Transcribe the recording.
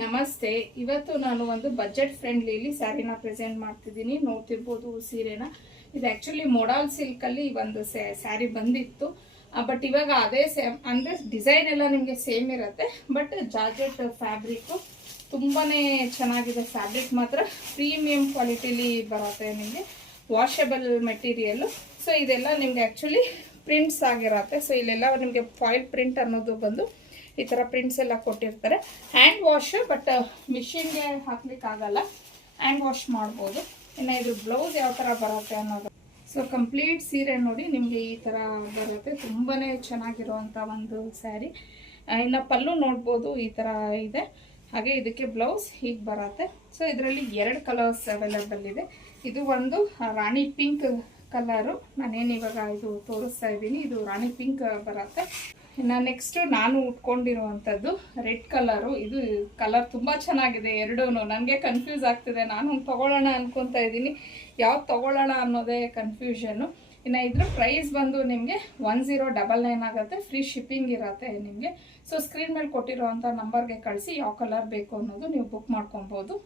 ನಮಸ್ತೆ. ಇವತ್ತು ನಾನು ಒಂದು ಬಜೆಟ್ ಫ್ರೆಂಡ್ಲಿಲಿ ಸ್ಯಾರಿನ ಪ್ರೆಸೆಂಟ್ ಮಾಡ್ತಿದ್ದೀನಿ. ನೋಡ್ತಿರ್ಬೋದು ಸೀರೆನ. ಇದು ಆ್ಯಕ್ಚುಲಿ ಮೋಡಲ್ ಸಿಲ್ಕಲ್ಲಿ ಒಂದು ಸ್ಯಾರಿ ಬಂದಿತ್ತು. ಬಟ್ ಇವಾಗ ಅದೇ ಸೇಮ್ ಅಂದರೆ ಡಿಸೈನ್ ಎಲ್ಲ ನಿಮಗೆ ಸೇಮ್ ಇರುತ್ತೆ. ಬಟ್ ಜಾರ್ಜೆಟ್ ಫ್ಯಾಬ್ರಿಕ್ಕು ತುಂಬಾ ಚೆನ್ನಾಗಿದೆ. ಫ್ಯಾಬ್ರಿಕ್ ಮಾತ್ರ ಪ್ರೀಮಿಯಂ ಕ್ವಾಲಿಟಿಲಿ ಬರುತ್ತೆ. ನಿಮಗೆ ವಾಷಬಲ್ ಮೆಟೀರಿಯಲ್ಲು. ಸೊ ಇದೆಲ್ಲ ನಿಮಗೆ ಆ್ಯಕ್ಚುಲಿ ಪ್ರಿಂಟ್ಸ್ ಆಗಿರುತ್ತೆ. ಸೊ ಇಲ್ಲೆಲ್ಲ ನಿಮಗೆ ಫಾಯಿಲ್ ಪ್ರಿಂಟ್ ಅನ್ನೋದು ಬಂದು ಈ ಥರ ಪ್ರಿಂಟ್ಸ್ ಎಲ್ಲ ಕೊಟ್ಟಿರ್ತಾರೆ. ಹ್ಯಾಂಡ್ ವಾಶ್, ಬಟ್ ಮಿಷಿನ್ಗೆ ಹಾಕ್ಲಿಕ್ಕಾಗಲ್ಲ. ಹ್ಯಾಂಡ್ ವಾಶ್ ಮಾಡ್ಬೋದು. ಇನ್ನು ಇದ್ರ ಬ್ಲೌಸ್ ಯಾವ ಥರ ಬರುತ್ತೆ ಅನ್ನೋದು. ಸೊ ಕಂಪ್ಲೀಟ್ ಸೀರೆ ನೋಡಿ ನಿಮಗೆ ಈ ಥರ ಬರುತ್ತೆ. ತುಂಬಾ ಚೆನ್ನಾಗಿರುವಂಥ ಒಂದು ಸ್ಯಾರಿ. ಇನ್ನು ಪಲ್ಲು ನೋಡ್ಬೋದು ಈ ಥರ ಇದೆ. ಹಾಗೆ ಇದಕ್ಕೆ ಬ್ಲೌಸ್ ಹೀಗೆ ಬರುತ್ತೆ. ಸೊ ಇದರಲ್ಲಿ 2 ಕಲರ್ಸ್ ಅವೈಲೇಬಲ್ ಇದೆ. ಇದು ಒಂದು ರಾಣಿ ಪಿಂಕ್ ಕಲರು. ನಾನೇನು ಇವಾಗ ಇದು ತೋರಿಸ್ತಾ ಇದ್ದೀನಿ. ಇದು ರಾಣಿ ಪಿಂಕ್ ಬರುತ್ತೆ. ಇನ್ನು ನೆಕ್ಸ್ಟ್ ನಾನು ಉಟ್ಕೊಂಡಿರುವಂಥದ್ದು ರೆಡ್ ಕಲರು. ಇದು ಕಲರ್ ತುಂಬ ಚೆನ್ನಾಗಿದೆ. ಎರಡೂ ನನಗೆ ಕನ್ಫ್ಯೂಸ್ ಆಗ್ತಿದೆ. ನಾನು ತೊಗೊಳ್ಳೋಣ ಅನ್ಕೊತಾ ಇದ್ದೀನಿ. ಯಾವ್ದು ತೊಗೊಳ್ಳೋಣ ಅನ್ನೋದೇ ಕನ್ಫ್ಯೂಷನ್ನು. ಇನ್ನು ಇದ್ರ ಪ್ರೈಸ್ ಬಂದು ನಿಮಗೆ 1099 ಆಗುತ್ತೆ. ಫ್ರೀ ಶಿಪ್ಪಿಂಗ್ ಇರುತ್ತೆ ನಿಮಗೆ. ಸೊ ಸ್ಕ್ರೀನ್ ಮೇಲೆ ಕೊಟ್ಟಿರೋವಂಥ ನಂಬರ್ಗೆ ಕಳಿಸಿ ಯಾವ ಕಲರ್ ಬೇಕು ಅನ್ನೋದು ನೀವು ಬುಕ್ ಮಾಡ್ಕೊಬೋದು.